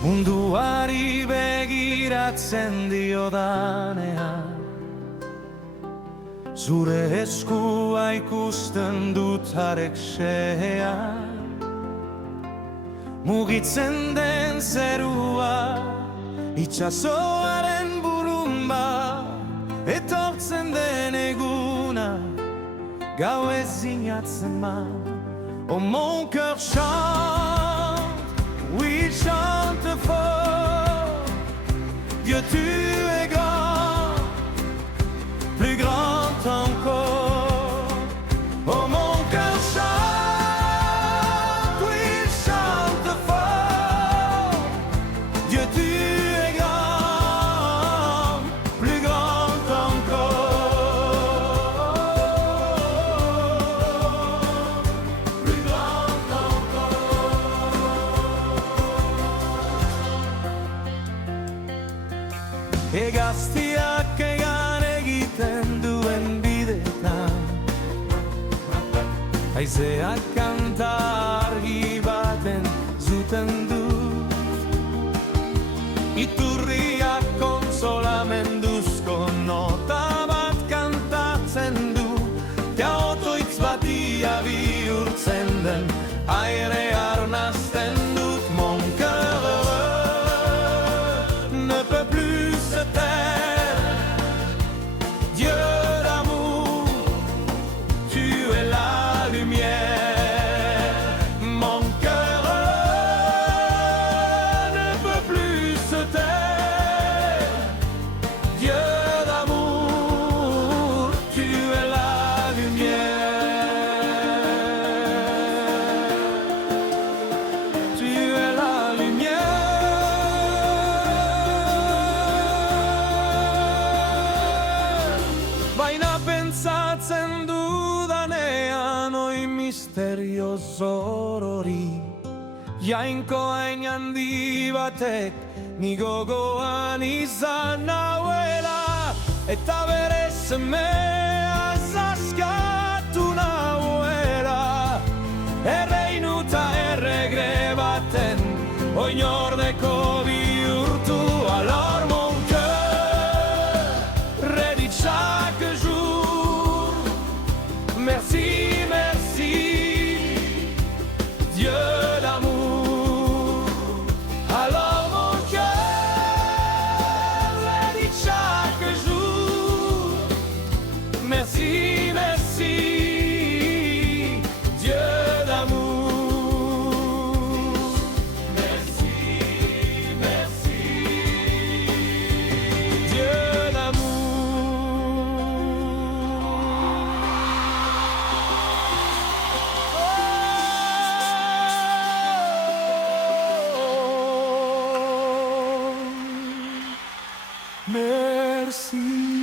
Munduari begiratzen diodanean, zure eskua ikusten dut areksean. Mugitzen den zerua, itxasoaren burumba, etortzen den eguna, gau ezinatzen ma. Oh mon cœur chante, oui chante fort, Dieu tu es grand, plus grand encore. Oh mon cœur chante, oui chante fort, Dieu tu es grand, plus grand encore. Plus grand encore. Egaztiak egan egiten duen bidetan, haizeak kanta argi baten zuten du. Iturriak konsolamenduzko nota bat kantatzen du. Te otoitz batia bihurtzen den aire arnazten dut. Mon cœur heureux ne peut plus se taire. Dieu d'amour, tu es la lumière. Mon cœur ne peut plus se taire. Dieu d'amour, tu es la lumière. Tu es la lumière. Baina pentsatzen dudanean oi misterioso hori, Jainko hain handi batek ni gogoan izan nauela, eta bere semea zaskatu nauela. Erreinuta erregre baten oinordeko bihurtu. Alors mon cœur redit chaque jour, merci, merci, Dieu d'amour. Alors mon cœur redit chaque jour, merci, merci, Dieu d'amour. Merci, merci, Dieu d'amour. Oh, merci.